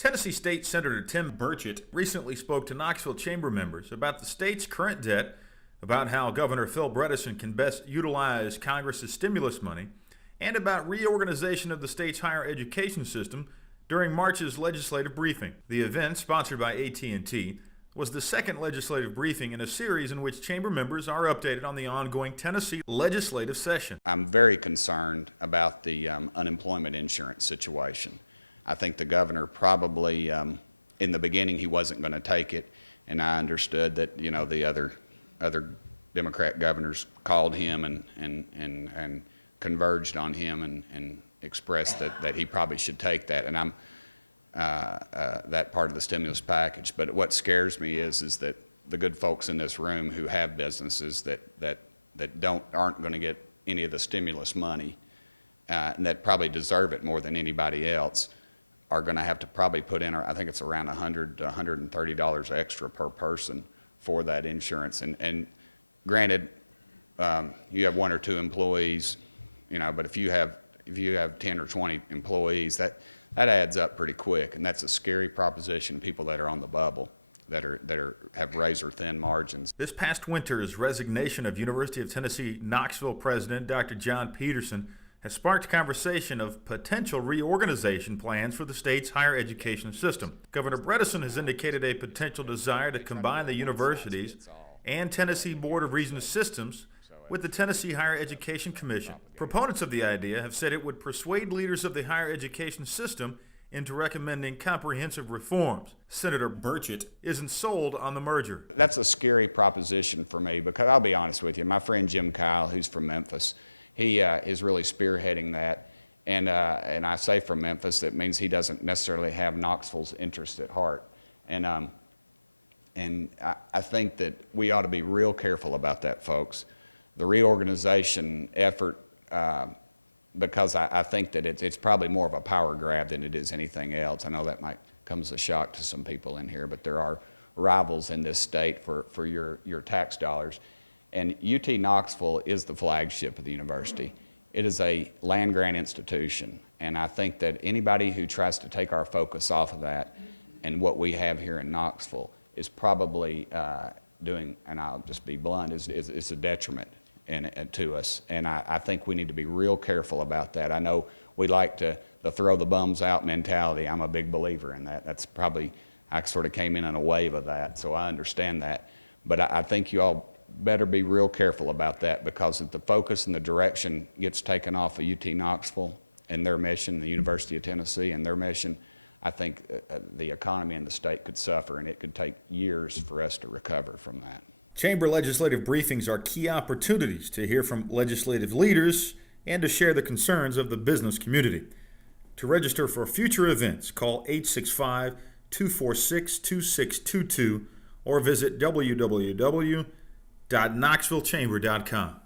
Tennessee State Senator Tim Burchett recently spoke to Knoxville Chamber members about the state's current debt, about how Governor Phil Bredesen can best utilize Congress's stimulus money, and about reorganization of the state's higher education system during March's legislative briefing. The event, sponsored by AT&T, was the second legislative briefing in a series in which chamber members are updated on the ongoing Tennessee legislative session. I'm very concerned about the unemployment insurance situation. I think the governor probably, in the beginning, he wasn't going to take it, and I understood that, the other Democrat governors called him and converged on him and expressed that he probably should take that, and I'm that part of the stimulus package. But what scares me is that the good folks in this room who have businesses that aren't going to get any of the stimulus money, and that probably deserve it more than anybody else, are going to have to probably put in, I think it's around $100 to $130 extra per person for that insurance. And granted, you have one or two employees, but if you have 10 or 20 employees, that adds up pretty quick, and that's a scary proposition. People that are on the bubble, that have razor thin margins. This past winter's resignation of University of Tennessee Knoxville President Dr. John Peterson has sparked conversation of potential reorganization plans for the state's higher education system. Governor Bredesen has indicated a potential desire to combine the universities and Tennessee Board of Regional Systems with the Tennessee Higher Education Commission. Proponents of the idea have said it would persuade leaders of the higher education system into recommending comprehensive reforms. Senator Burchett isn't sold on the merger. That's a scary proposition for me, because I'll be honest with you, my friend Jim Kyle, who's from Memphis, he is really spearheading that, and I say from Memphis, that means he doesn't necessarily have Knoxville's interest at heart, and I think that we ought to be real careful about that, folks. The reorganization effort, because I think that it's probably more of a power grab than it is anything else. I know that might come as a shock to some people in here, but there are rivals in this state for your tax dollars. And UT Knoxville is the flagship of the university. It is a land-grant institution, and I think that anybody who tries to take our focus off of that and what we have here in Knoxville is probably doing, and I'll just be blunt, is a detriment to us. And I think we need to be real careful about that. I know we like the throw the bums out mentality. I'm a big believer in that. That's probably, I sort of came in on a wave of that, so I understand that. But I think you all better be real careful about that, because if the focus and the direction gets taken off of UT Knoxville and their mission, the University of Tennessee and their mission, I think the economy in the state could suffer, and it could take years for us to recover from that. Chamber legislative briefings are key opportunities to hear from legislative leaders and to share the concerns of the business community. To register for future events, call 865-246-2622 or visit www.knoxvillechamber.com.